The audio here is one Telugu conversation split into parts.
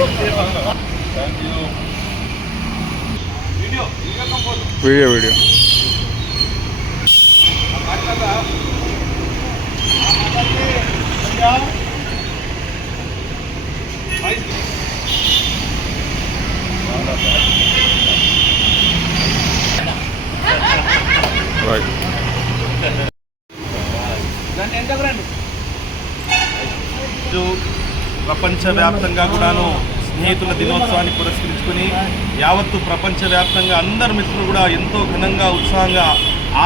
ఆ. వీడియో వీడియో రైట్ ఈరోజు ప్రపంచవ్యాప్తంగా కూడాను స్నేహితుల దినోత్సవాన్ని పురస్కరించుకుని యావత్తు ప్రపంచవ్యాప్తంగా అందరు మిత్రులు కూడా ఎంతో ఘనంగా ఉత్సాహంగా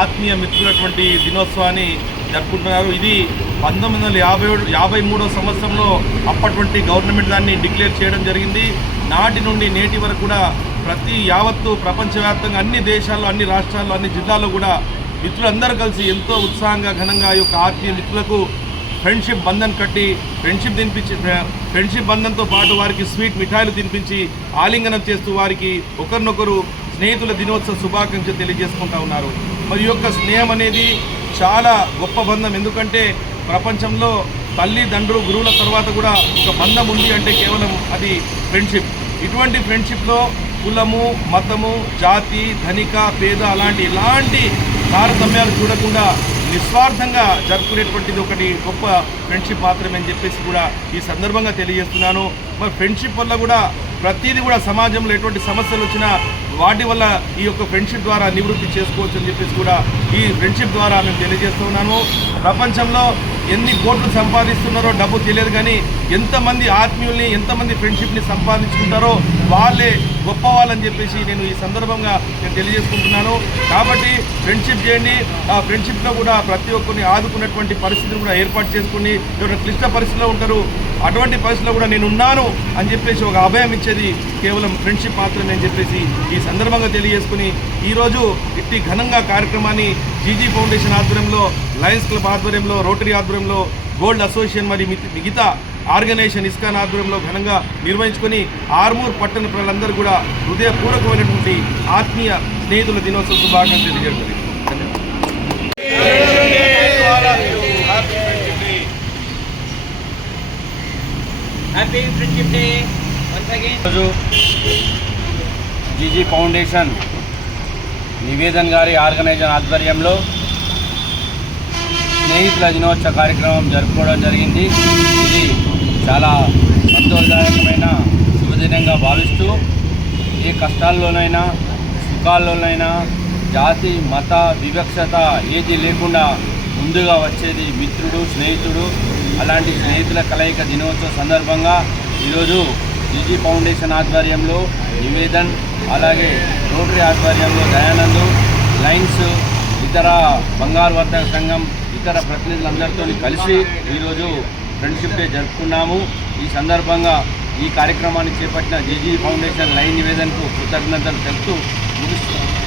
ఆత్మీయ మిత్రులటువంటి దినోత్సవాన్ని జరుపుకుంటున్నారు. ఇది పంతొమ్మిది వందల యాభై యాభై మూడో సంవత్సరంలో అప్పటువంటి గవర్నమెంట్ దాన్ని డిక్లేర్ చేయడం జరిగింది. నాటి నుండి నేటి వరకు కూడా ప్రతి యావత్తు ప్రపంచవ్యాప్తంగా అన్ని దేశాల్లో అన్ని రాష్ట్రాల్లో అన్ని జిల్లాల్లో కూడా మిత్రులందరూ కలిసి ఎంతో ఉత్సాహంగా ఘనంగా ఈ యొక్క ఆత్మీయ మిత్రులకు ఫ్రెండ్షిప్ బంధన్ కట్టి ఫ్రెండ్షిప్ తినిపించి ఫ్రెండ్షిప్ బంధంతో పాటు వారికి స్వీట్ మిఠాయిలు తినిపించి ఆలింగనం చేస్తూ వారికి ఒకరినొకరు స్నేహితుల దినోత్సవ శుభాకాంక్షలు తెలియజేసుకుంటా ఉన్నారు మరి యొక్క స్నేహం అనేది చాలా గొప్ప బంధం. ఎందుకంటే ప్రపంచంలో తల్లిదండ్రులు గురువుల తర్వాత కూడా ఒక బంధం ఉంది అంటే కేవలం అది ఫ్రెండ్షిప్ ఇటువంటి ఫ్రెండ్షిప్లో కులము మతము జాతి ధనిక పేద అలాంటి ఎలాంటి తారతమ్యాలు చూడకుండా నిస్వార్థంగా జరుపుకునేటువంటిది ఒకటి గొప్ప ఫ్రెండ్షిప్ మాత్రమే అని చెప్పేసి కూడా ఈ సందర్భంగా తెలియజేస్తున్నాను. మరి ఫ్రెండ్షిప్ వల్ల కూడా ప్రతిదీ కూడా సమాజంలో ఎటువంటి సమస్యలు వచ్చినా వాటి వల్ల ఈ యొక్క ఫ్రెండ్షిప్ ద్వారా నివృత్తి చేసుకోవచ్చు అని చెప్పేసి కూడా ఈ ఫ్రెండ్షిప్ ద్వారా మేము తెలియజేస్తున్నాను ప్రపంచంలో ఎన్ని కోట్లు సంపాదిస్తున్నారో డబ్బు తెలియదు కానీ ఎంతమంది ఆత్మీయుల్ని ఎంతమంది ఫ్రెండ్షిప్ని సంపాదించుకుంటారో వాళ్ళే గొప్పవాళ్ళని చెప్పేసి నేను ఈ సందర్భంగా నేను తెలియజేసుకుంటున్నాను. కాబట్టి ఫ్రెండ్షిప్ చేయండి. ఆ ఫ్రెండ్షిప్లో కూడా ప్రతి ఒక్కరిని ఆదుకున్నటువంటి పరిస్థితిని కూడా ఏర్పాటు చేసుకుని ఎవరైనా క్లిష్ట పరిస్థితిలో ఉంటారు అటువంటి పరిస్థితిలో కూడా నేను ఉన్నాను అని చెప్పేసి ఒక అభయం ఇచ్చేది కేవలం ఫ్రెండ్షిప్ మాత్రమే అని చెప్పేసి ఈ సందర్భంగా తెలియజేసుకుని ఈరోజు ఇట్టి ఘనంగా కార్యక్రమాన్ని జీజీ ఫౌండేషన్ ఆధ్వర్యంలో లయన్స్ క్లబ్ ఆధ్వర్యంలో రోటరీ ఆధ్వర్యంలో గోల్డ్ అసోసియేషన్ మరి మిగతా ఆర్గనైజేషన్ ఇస్కాన్ ఆధ్వర్యంలో ఘనంగా నిర్వహించుకొని ఆర్మూర్ పట్టణ ప్రజలందరూ కూడా హృదయపూర్వకమైనటువంటి ఆత్మీయ స్నేహితుల దినోత్సవ శుభాకాంక్షలు తెలియజేస్తుంది happy friendship day once again రోజు జీజీ ఫౌండేషన్ నివేదన్ గారి ఆర్గనైజర్ ఆధ్వర్యంలో స్నేహితుల దినోత్సవ కార్యక్రమం జరుపుకోవడం జరిగింది. ఇది చాలా సంతోషదాయకమైన శుభదినంగా భావిస్తూ ఏ కష్టాల్లోనైనా సుఖాల్లోనైనా జాతి మత వివక్షత ఏది లేకుండా ముందుగా వచ్చేది మిత్రుడు స్నేహితుడు అలాంటి స్నేహితుల కలయిక దినోత్సవ సందర్భంగా ఈరోజు జీజీ ఫౌండేషన్ ఆధ్వర్యంలో నివేదన్ అలాగే రోటరీ ఆధ్వర్యంలో దయానందు లైన్స్ ఇతర బంగారు వర్తక సంఘం ఇతర ప్రతినిధులందరితో కలిసి ఈరోజు ఫ్రెండ్షిప్ డే జరుపుకున్నాము. ఈ సందర్భంగా ఈ కార్యక్రమాన్ని చేపట్టిన జీజీ ఫౌండేషన్ లైన్ నివేదనకు కృతజ్ఞతలు తెలుపుతూ ముగిస్తున్నాను